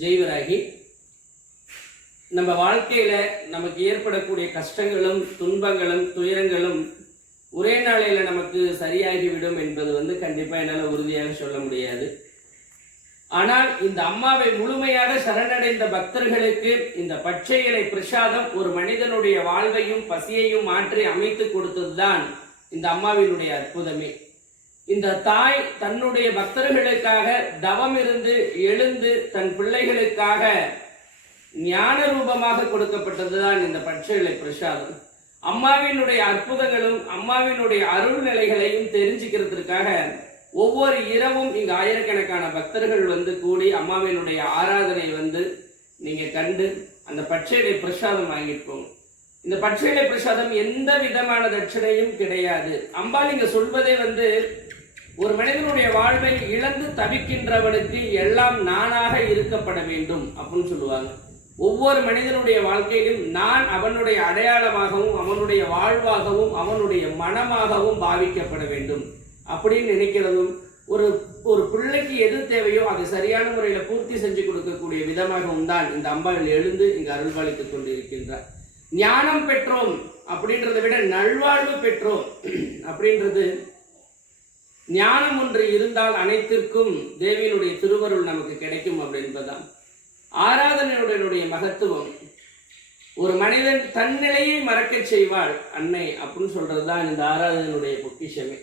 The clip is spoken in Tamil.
ஜெய்வராகி நம்ம வாழ்க்கையில நமக்கு ஏற்படக்கூடிய கஷ்டங்களும் துன்பங்களும் துயரங்களும் ஒரே நாளையில நமக்கு சரியாகிவிடும் என்பது கண்டிப்பா என்னால் உறுதியாக சொல்ல முடியாது. ஆனால் இந்த அம்மாவை முழுமையாக சரணடைந்த பக்தர்களுக்கு இந்த பச்சை இலை பிரசாதம் ஒரு மனிதனுடைய வாழ்வையும் பசியையும் மாற்றி அமைத்து கொடுத்ததுதான் இந்த அம்மாவினுடைய அற்புதமே. இந்த தாய் தன்னுடைய பக்தர்களுக்காக தவம் இருந்து எழுந்து தன் பிள்ளைகளுக்காக ஞான ரூபமாக கொடுக்கப்பட்டதுதான் இந்த பச்சை இலை பிரசாதம். அம்மாவினுடைய அற்புதங்களும் அம்மாவினுடைய அருள் நிலைகளையும் தெரிஞ்சுக்கிறதுக்காக ஒவ்வொரு இரவும் இங்கு ஆயிரக்கணக்கான பக்தர்கள் கூடி அம்மாவினுடைய ஆராதனை நீங்க கண்டு அந்த பச்சை இலை பிரசாதம் வாங்கிட்டு போங்க. இந்த பச்சை இலை பிரசாதம் எந்த விதமான தட்சணையும் கிடையாது. அம்பாள் இங்க சொல்வதே ஒரு மனிதனுடைய வாழ்வை இழந்து தவிக்கின்றவனுக்கு எல்லாம் நானாக இருக்கப்பட வேண்டும் அப்படின்னு சொல்லுவாங்க. ஒவ்வொரு மனிதனுடைய வாழ்க்கையிலும் நான் அவனுடைய அடையாளமாகவும் அவனுடைய வாழ்வாகவும் அவனுடைய மனமாகவும் பாவிக்கப்பட வேண்டும் அப்படின்னு நினைக்கிறதும் ஒரு பிள்ளைக்கு எது தேவையோ அதை சரியான முறையில் பூர்த்தி செஞ்சு கொடுக்கக்கூடிய விதமாகவும் தான் இந்த அம்பாள் எழுந்து இங்கு அருள்பாலித்துக் கொண்டிருக்கின்றார். ஞானம் பெற்றோம் அப்படின்றத விட நல்வாழ்வு பெற்றோம் அப்படின்றது, ஞானம் ஒன்று இருந்தால் அனைத்திற்கும் தேவியினுடைய திருவருள் நமக்கு கிடைக்கும் அப்படின்றதுதான் ஆராதனையுடைய மகத்துவம். ஒரு மனிதன் தன் நிலையை மறக்க செய்வாள் அன்னை அப்படின்னு சொல்றதுதான் இந்த ஆராதனையுடைய பொக்கிஷமே.